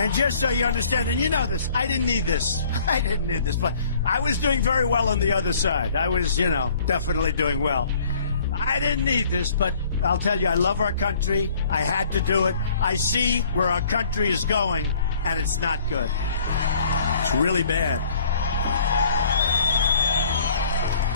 And just so you understand, and you know this, I didn't need this. I didn't need this, but I was doing very well on the other side. I was, definitely doing well. I didn't need this, but I'll tell you, I love our country. I had to do it. I see where our country is going, and it's not good. It's really bad.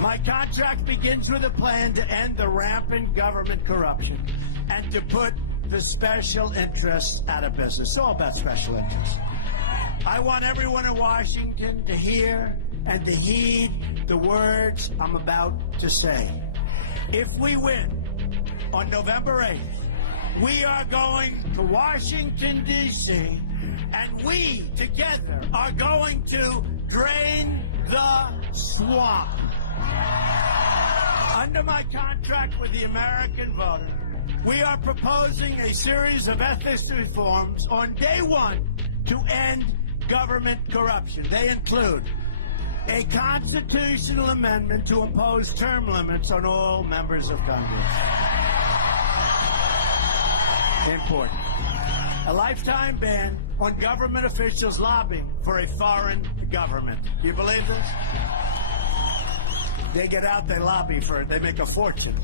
My contract begins with a plan to end the rampant government corruption and to put the special interests out of business. It's all about special interests. I want everyone in Washington to hear and to heed the words I'm about to say. If we win on November 8th, we are going to Washington, D.C., and we together are going to drain the swamp. Under my contract with the American voter, we are proposing a series of ethics reforms on day one to end government corruption. They include a constitutional amendment to impose term limits on all members of Congress. Important. A lifetime ban on government officials lobbying for a foreign government. Do you believe this? They get out, they lobby for it, they make a fortune.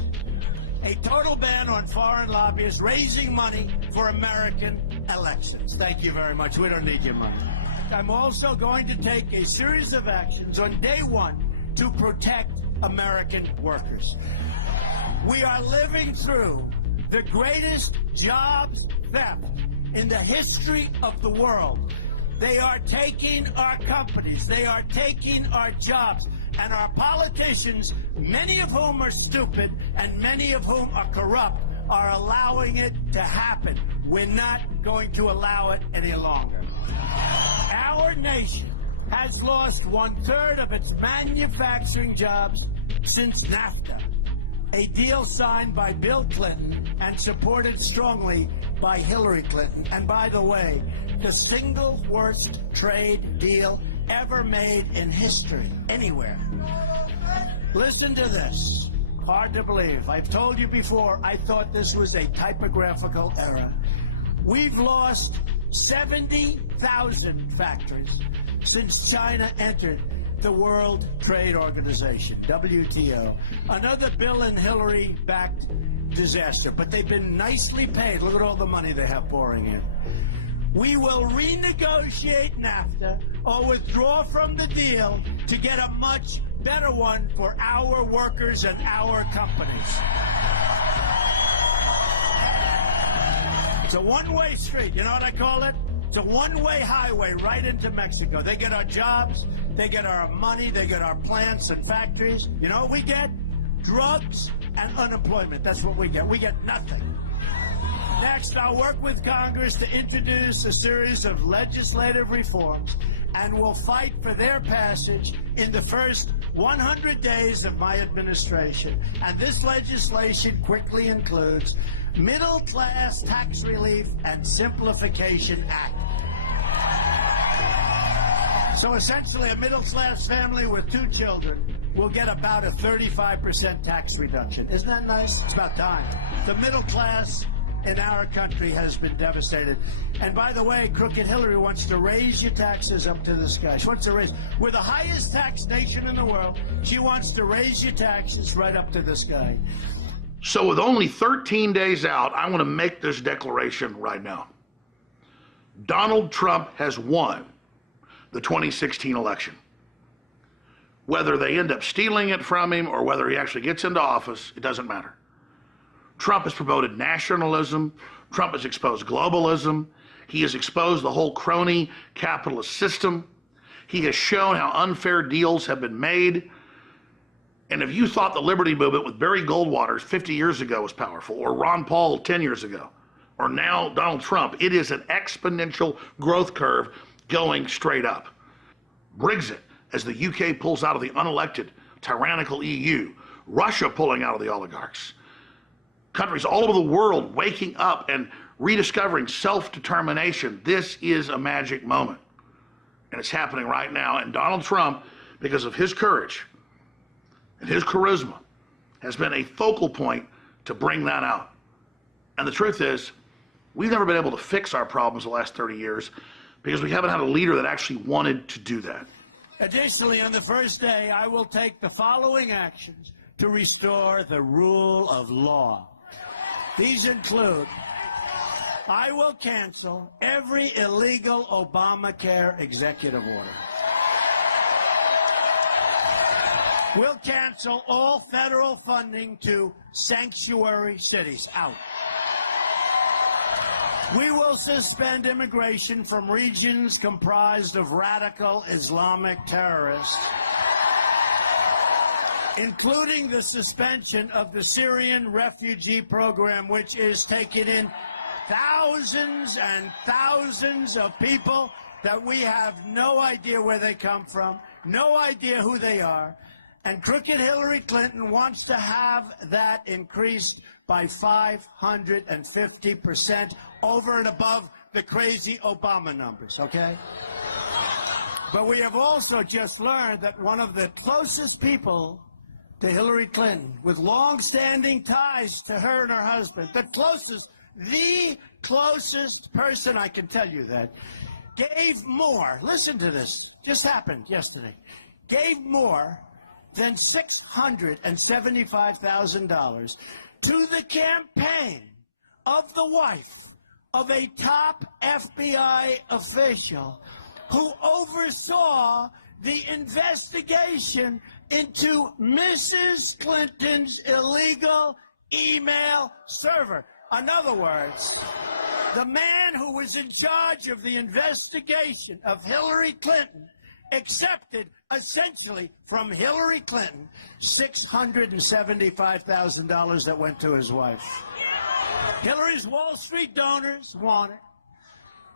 A total ban on foreign lobbyists raising money for American elections. Thank you very much. We don't need your money. I'm also going to take a series of actions on day one to protect American workers. We are living through the greatest jobs theft in the history of the world. They are taking our companies. They are taking our jobs. And our politicians, many of whom are stupid and many of whom are corrupt, are allowing it to happen. We're not going to allow it any longer. Our nation has lost 1/3 of its manufacturing jobs since NAFTA, a deal signed by Bill Clinton and supported strongly by Hillary Clinton. And by the way, the single worst trade deal ever made in history, anywhere. Listen to this. Hard to believe. I've told you before, I thought this was a typographical error. We've lost 70,000 factories since China entered the World Trade Organization, WTO. Another Bill and Hillary-backed disaster, but they've been nicely paid. Look at all the money they have pouring in. We will renegotiate NAFTA or withdraw from the deal to get a much better one for our workers and our companies. It's a one-way street. You know what I call it? It's a one-way highway right into Mexico. They get our jobs, they get our money, they get our plants and factories. You know what we get? Drugs and unemployment. That's what we get. We get nothing. Next, I'll work with Congress to introduce a series of legislative reforms, and we'll fight for their passage in the first 100 days of my administration. And this legislation quickly includes Middle Class Tax Relief and Simplification Act. So essentially, a middle-class family with 2 children will get about a 35% tax reduction. Isn't that nice? It's about time. The middle class in our country has been devastated. And by the way, Crooked Hillary wants to raise your taxes up to the sky. She wants to raise, we're the highest tax nation in the world. She wants to raise your taxes right up to the sky. So with only 13 days out, I want to make this declaration right now. Donald Trump has won the 2016 election. Whether they end up stealing it from him or whether he actually gets into office, it doesn't matter. Trump has promoted nationalism. Trump has exposed globalism. He has exposed the whole crony capitalist system. He has shown how unfair deals have been made. And if you thought the liberty movement with Barry Goldwater 50 years ago was powerful, or Ron Paul 10 years ago, or now Donald Trump, it is an exponential growth curve going straight up. Brexit, as the UK pulls out of the unelected, tyrannical EU, Russia pulling out of the oligarchs, countries all over the world waking up and rediscovering self-determination. This is a magic moment. And it's happening right now. And Donald Trump, because of his courage and his charisma, has been a focal point to bring that out. And the truth is, we've never been able to fix our problems the last 30 years because we haven't had a leader that actually wanted to do that. Additionally, on the first day, I will take the following actions to restore the rule of law. These include, I will cancel every illegal Obamacare executive order. We'll cancel all federal funding to sanctuary cities. Out. We will suspend immigration from regions comprised of radical Islamic terrorists, including the suspension of the Syrian refugee program, which is taking in thousands and thousands of people that we have no idea where they come from, no idea who they are. And crooked Hillary Clinton wants to have that increased by 550% over and above the crazy Obama numbers, okay? But we have also just learned that one of the closest people to Hillary Clinton, with long-standing ties to her and her husband, the closest person, I can tell you that, gave more, listen to this, just happened yesterday, gave more than $675,000 to the campaign of the wife of a top FBI official who oversaw the investigation into Mrs. Clinton's illegal email server. In other words, the man who was in charge of the investigation of Hillary Clinton accepted essentially from Hillary Clinton $675,000 that went to his wife. Hillary's Wall Street donors want it,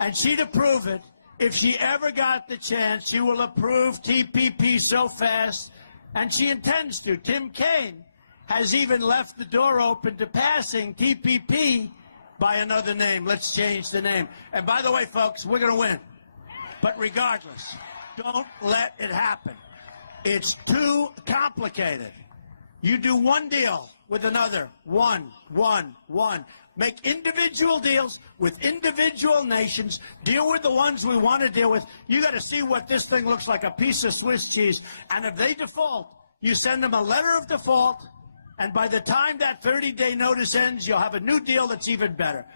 and she'd approve it. If she ever got the chance, she will approve TPP so fast, and she intends to. Tim Kaine has even left the door open to passing TPP by another name. Let's change the name. And by the way, folks, we're going to win. But regardless, don't let it happen. It's too complicated. You do one deal with another. One. Make individual deals with individual nations. Deal with the ones we want to deal with. You got to see what this thing looks like, a piece of Swiss cheese. And if they default, you send them a letter of default. And by the time that 30-day notice ends, you'll have a new deal that's even better.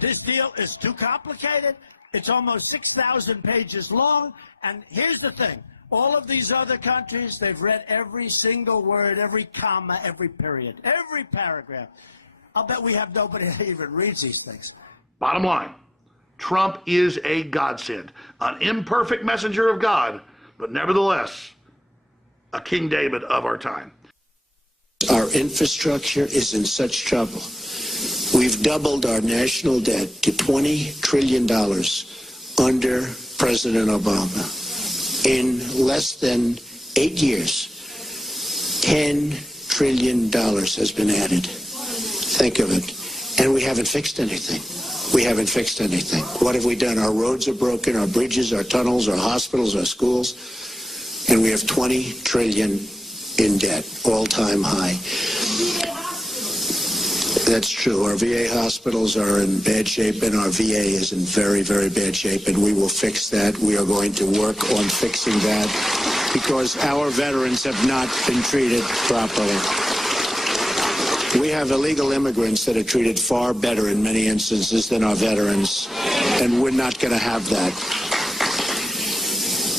This deal is too complicated. It's almost 6,000 pages long. And here's the thing. All of these other countries, they've read every single word, every comma, every period, every paragraph. I'll bet we have nobody that even reads these things. Bottom line, Trump is a godsend, an imperfect messenger of God, but nevertheless, a King David of our time. Our infrastructure is in such trouble. We've doubled our national debt to $20 trillion under President Obama. In less than 8 years, $10 trillion has been added. Think of it. And we haven't fixed anything. We haven't fixed anything. What have we done? Our roads are broken, our bridges, our tunnels, our hospitals, our schools, and we have $20 trillion in debt, all-time high. That's true. Our VA hospitals are in bad shape, and our VA is in very, very bad shape, and we will fix that. We are going to work on fixing that because our veterans have not been treated properly. We have illegal immigrants that are treated far better in many instances than our veterans, and we're not going to have that.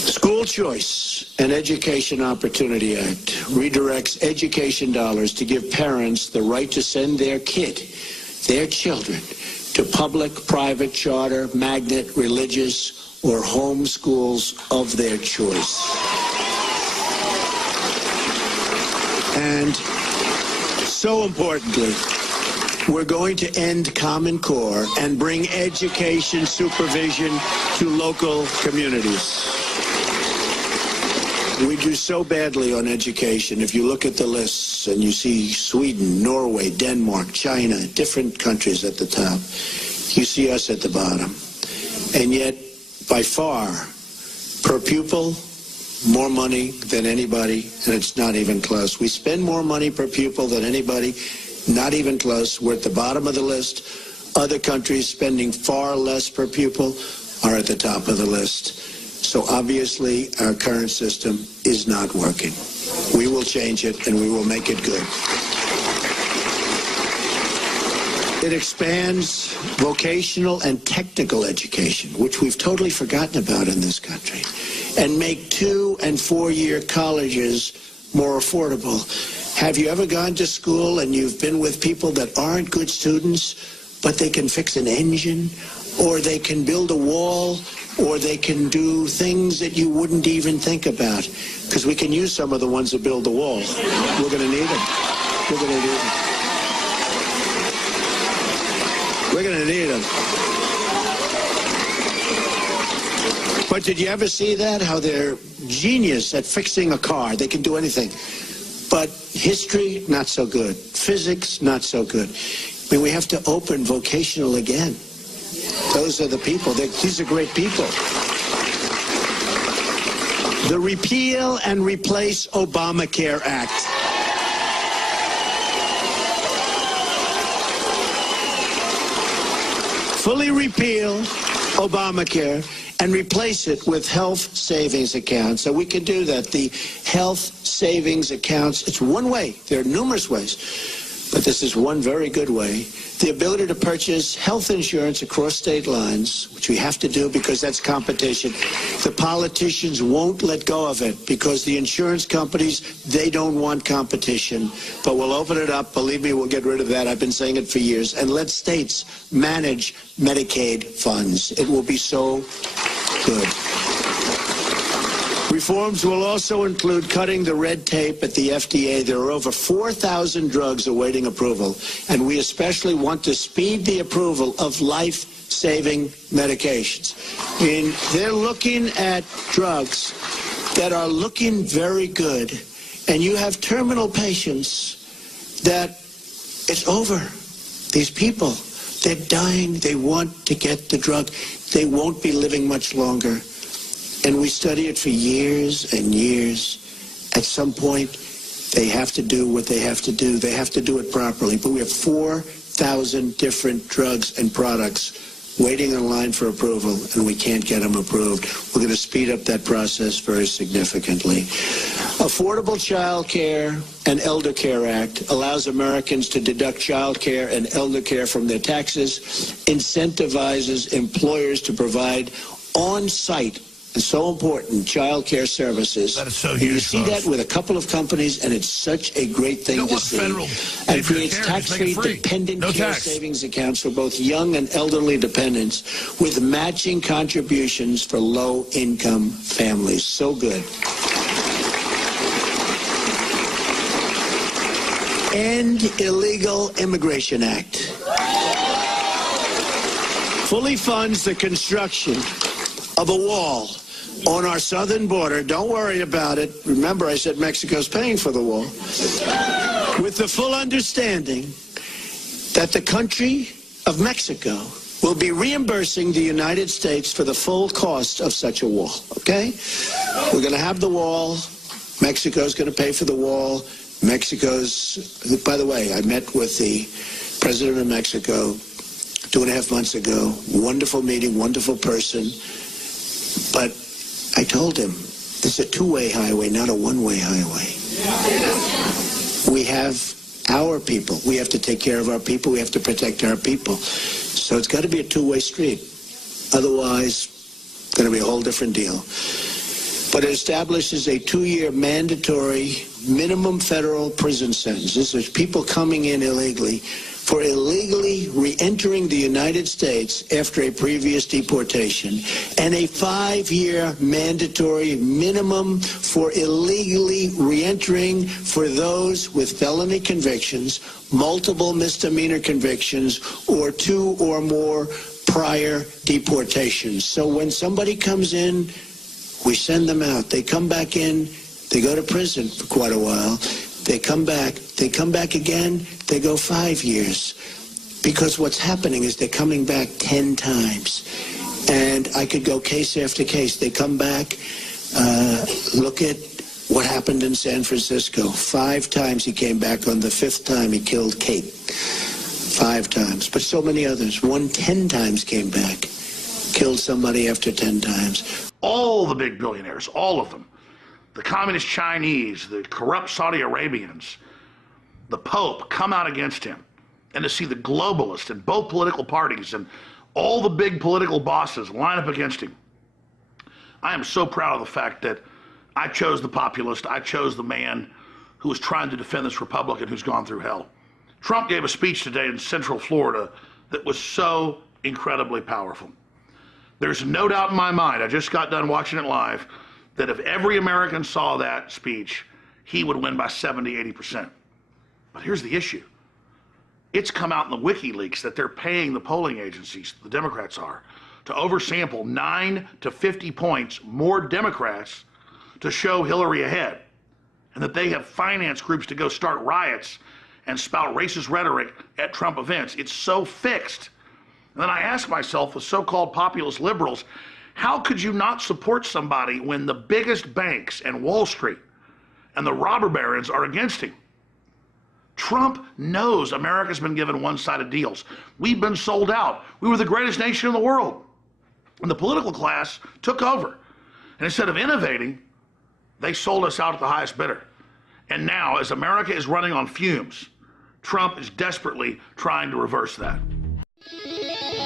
School Choice and Education Opportunity Act redirects education dollars to give parents the right to send their children, to public, private, charter, magnet, religious, or home schools of their choice. And so importantly, we're going to end Common Core and bring education supervision to local communities. We do so badly on education. If you look at the lists and you see Sweden, Norway, Denmark, China, different countries at the top, you see us at the bottom. And yet, by far, per pupil, more money than anybody, and it's not even close. We spend more money per pupil than anybody, not even close. We're at the bottom of the list. Other countries spending far less per pupil. are at the top of the list. So obviously, our current system is not working. We will change it, and we will make it good. It expands vocational and technical education, which we've totally forgotten about in this country, and make 2- and 4-year colleges more affordable. Have you ever gone to school and you've been with people that aren't good students, but they can fix an engine, or they can build a wall, or they can do things that you wouldn't even think about? Because we can use some of the ones that build the wall. We're going to need them. We're going to need them. We're going to need them. But did you ever see that? How they're genius at fixing a car. They can do anything. But history, not so good. Physics, not so good. I mean, we have to open vocational again. Those are the people. These are great people. The Repeal and Replace Obamacare Act. Fully repeal Obamacare and replace it with health savings accounts. So we can do that. The health savings accounts, it's one way. There are numerous ways, but this is one very good way. The ability to purchase health insurance across state lines, which we have to do because that's competition. The politicians won't let go of it because the insurance companies, they don't want competition. But we'll open it up. Believe me, we'll get rid of that. I've been saying it for years. And let states manage Medicaid funds. It will be so good. Reforms will also include cutting the red tape at the FDA. There are over 4,000 drugs awaiting approval, and we especially want to speed the approval of life-saving medications. I mean, they're looking at drugs that are looking very good, and you have terminal patients that it's over. These people, they're dying. They want to get the drug. They won't be living much longer. And we study it for years and years. At some point, they have to do what they have to do. They have to do it properly. But we have 4,000 different drugs and products waiting in line for approval, and we can't get them approved. We're going to speed up that process very significantly. Affordable Child Care and Elder Care Act allows Americans to deduct child care and elder care from their taxes, incentivizes employers to provide on-site, and so important, child care services. That is so and huge. you see that with a couple of companies, and it's such a great thing to see. And creates tax-free dependent care savings accounts for both young and elderly dependents with matching contributions for low-income families. So good. End Illegal Immigration Act. Fully funds the construction of a wall on our southern border. Don't worry about it. Remember, I said Mexico's paying for the wall. With the full understanding that the country of Mexico will be reimbursing the United States for the full cost of such a wall, okay? We're going to have the wall. Mexico's going to pay for the wall. Mexico's, by the way, I met with the president of Mexico 2.5 months ago. Wonderful meeting, wonderful person. But I told him, this is a two-way highway, not a one-way highway. We have our people. We have to take care of our people. We have to protect our people. So it's got to be a two-way street. Otherwise, it's going to be a whole different deal. But it establishes a 2-year mandatory minimum federal prison sentence. This is people coming in illegally for illegally re-entering the United States after a previous deportation, and a 5-year mandatory minimum for illegally re-entering for those with felony convictions, multiple misdemeanor convictions, or 2 or more prior deportations. So when somebody comes in, we send them out. They come back in, they go to prison for quite a while. They come back again, they go 5 years. Because what's happening is they're coming back 10 times. And I could go case after case. They come back, look at what happened in San Francisco. 5 times he came back. On the 5th time he killed Kate. 5 times. But so many others. 1 10 times came back. killed somebody after 10 times. All the big billionaires, all of them, the communist Chinese, the corrupt Saudi Arabians, the Pope, come out against him. And to see the globalists in both political parties and all the big political bosses line up against him. I am so proud of the fact that I chose the populist. I chose the man who was trying to defend this Republican who's gone through hell. Trump gave a speech today in Central Florida that was so incredibly powerful. There's no doubt in my mind, I just got done watching it live, that if every American saw that speech, he would win by 70, 80%. But here's the issue. It's come out in the WikiLeaks that they're paying the polling agencies, the Democrats are, to oversample 9 to 50 points more Democrats to show Hillary ahead. And that they have finance groups to go start riots and spout racist rhetoric at Trump events. It's so fixed. And then I ask myself, the so-called populist liberals, how could you not support somebody when the biggest banks and Wall Street and the robber barons are against him? Trump knows America's been given one-sided deals. We've been sold out. We were the greatest nation in the world. And the political class took over. And instead of innovating, they sold us out at the highest bidder. And now, as America is running on fumes, Trump is desperately trying to reverse that. Yeah.